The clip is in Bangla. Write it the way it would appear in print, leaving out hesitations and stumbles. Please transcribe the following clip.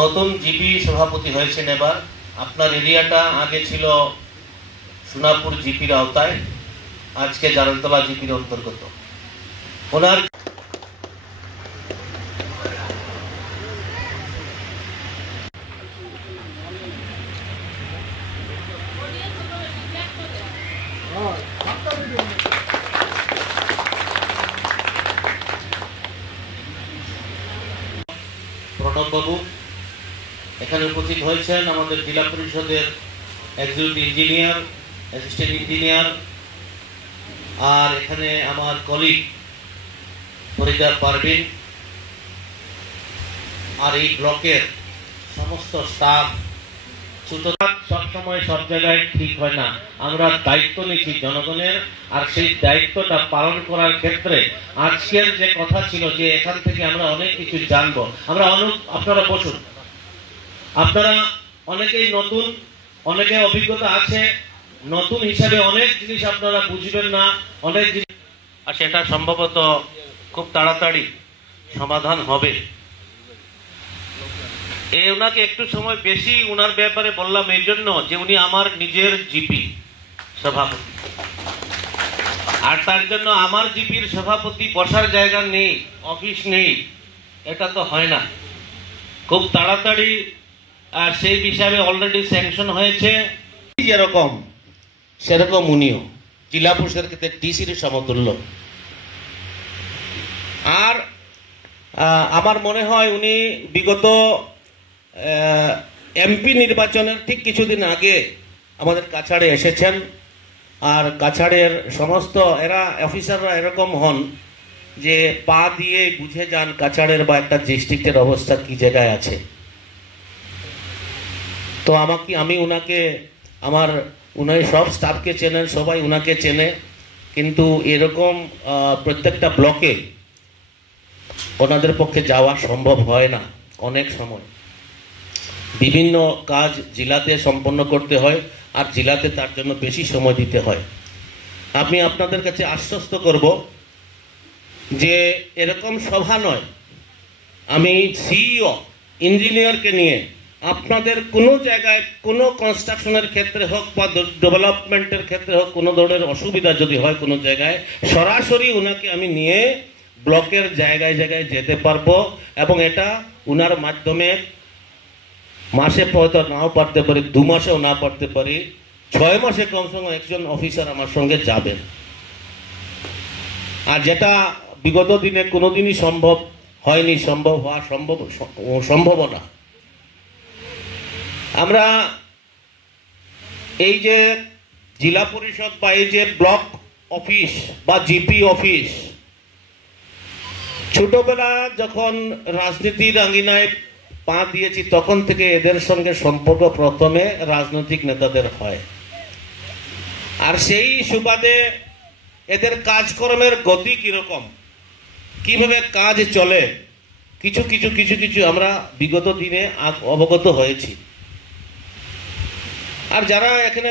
নতুন জিপি সভাপতি হয়েছেন। এবার আপনার এরিয়াটা আগে ছিল সোনাপুর জিপির আওতায়, আজকে জারালতলা জিপির অন্তর্গত। ওনার প্রণব বাবু এখানে উপস্থিত হয়েছেন, আমাদের জেলা পরিষদের এক্সিকিউটিভ ইঞ্জিনিয়ার, অ্যাসিস্ট্যান্ট ইঞ্জিনিয়ার, আর এখানে আমার কলিগ ফরিদা পারভিন, আর এই ব্লকের সমস্ত স্টাফ। সুতরাং সবসময় সব জায়গায় ঠিক হয় না, আমরা দায়িত্ব নিচ্ছি জনগণের, আর সেই দায়িত্বটা পালন করার ক্ষেত্রে আজকের যে কথা ছিল যে এখান থেকে আমরা অনেক কিছু জানবো। আপনারা বসুন, আপনারা অনেকেই নতুন, অনেকে অভিজ্ঞতা আছে, নতুন হিসাবে অনেক জিনিস আপনারা বুঝবেন না, অনেক জিনিস, আর সেটা সম্ভবত খুব তাড়াতাড়ি সমাধান হবে। ওনাকে একটু সময় বেশি ওনার ব্যাপারে বললাম এই জন্য যে উনি আমার নিজের জিপি সভাপতি, আর তার জন্য আমার জিপির সভাপতি বসার জায়গা নেই, অফিস নেই, এটা তো হয় না। খুব তাড়াতাড়ি সেই হিসাবে অলরেডি স্যাংশন হয়েছে, যেরকম সেরকম উনিও জেলা পরিষদের ক্ষেত্রে ডিসির সমতুল্য। আর আমার মনে হয় উনি বিগত এমপি নির্বাচনের ঠিক কিছুদিন আগে আমাদের কাছাড়ে এসেছেন, আর কাছাড়ের সমস্ত অফিসাররা এরকম হন যে পা দিয়ে বুঝে যান কাছাড়ের বা একটা ডিস্ট্রিক্টের অবস্থা কি জায়গায় আছে। তো আমি উনাকে উনি সব স্টাফকে চেনেন, সবাই উনাকে চেনে, কিন্তু এরকম প্রত্যেকটা ব্লকে ওনাদের পক্ষে যাওয়া সম্ভব হয় না। অনেক সময় বিভিন্ন কাজ জেলাতে সম্পন্ন করতে হয়, আর জেলাতে তার জন্য বেশি সময় দিতে হয়। আমি আপনাদের কাছে আশ্বস্ত করব যে এরকম সভা নয়, আমি সিইও ইঞ্জিনিয়ারকে নিয়ে আপনাদের কোনো জায়গায় কোনো কনস্ট্রাকশনের ক্ষেত্রে হোক বা ডেভেলপমেন্টের ক্ষেত্রে হোক কোনো ধরনের অসুবিধা যদি হয় কোনো জায়গায়, সরাসরি ওনাকে আমি নিয়ে ব্লকের জায়গায় জায়গায় যেতে পারবো, এবং এটা উনার মাধ্যমে মাসে হয়তো নাও পারতে পারি, 2 মাসেও না পারতে পারি, 6 মাসে কমসে কম একজন অফিসার আমার সঙ্গে যাবেন। আর যেটা বিগত দিনে কোনোদিনই সম্ভব হয়নি, সম্ভব হওয়া সম্ভব না। আমরা এই যে জেলা পরিষদ বা এই যে ব্লক অফিস বা জিপি অফিস, ছোটবেলা যখন রাজনীতির আঙ্গিনায় পা দিয়েছি তখন থেকে এদের সঙ্গে সম্পর্ক প্রথমে রাজনৈতিক নেতাদের হয়, আর সেই সুবাদে এদের কাজকর্মের গতি কিরকম, কিভাবে কাজ চলে, কিছু আমরা বিগত দিনে অবগত হয়েছি। আর যারা এখানে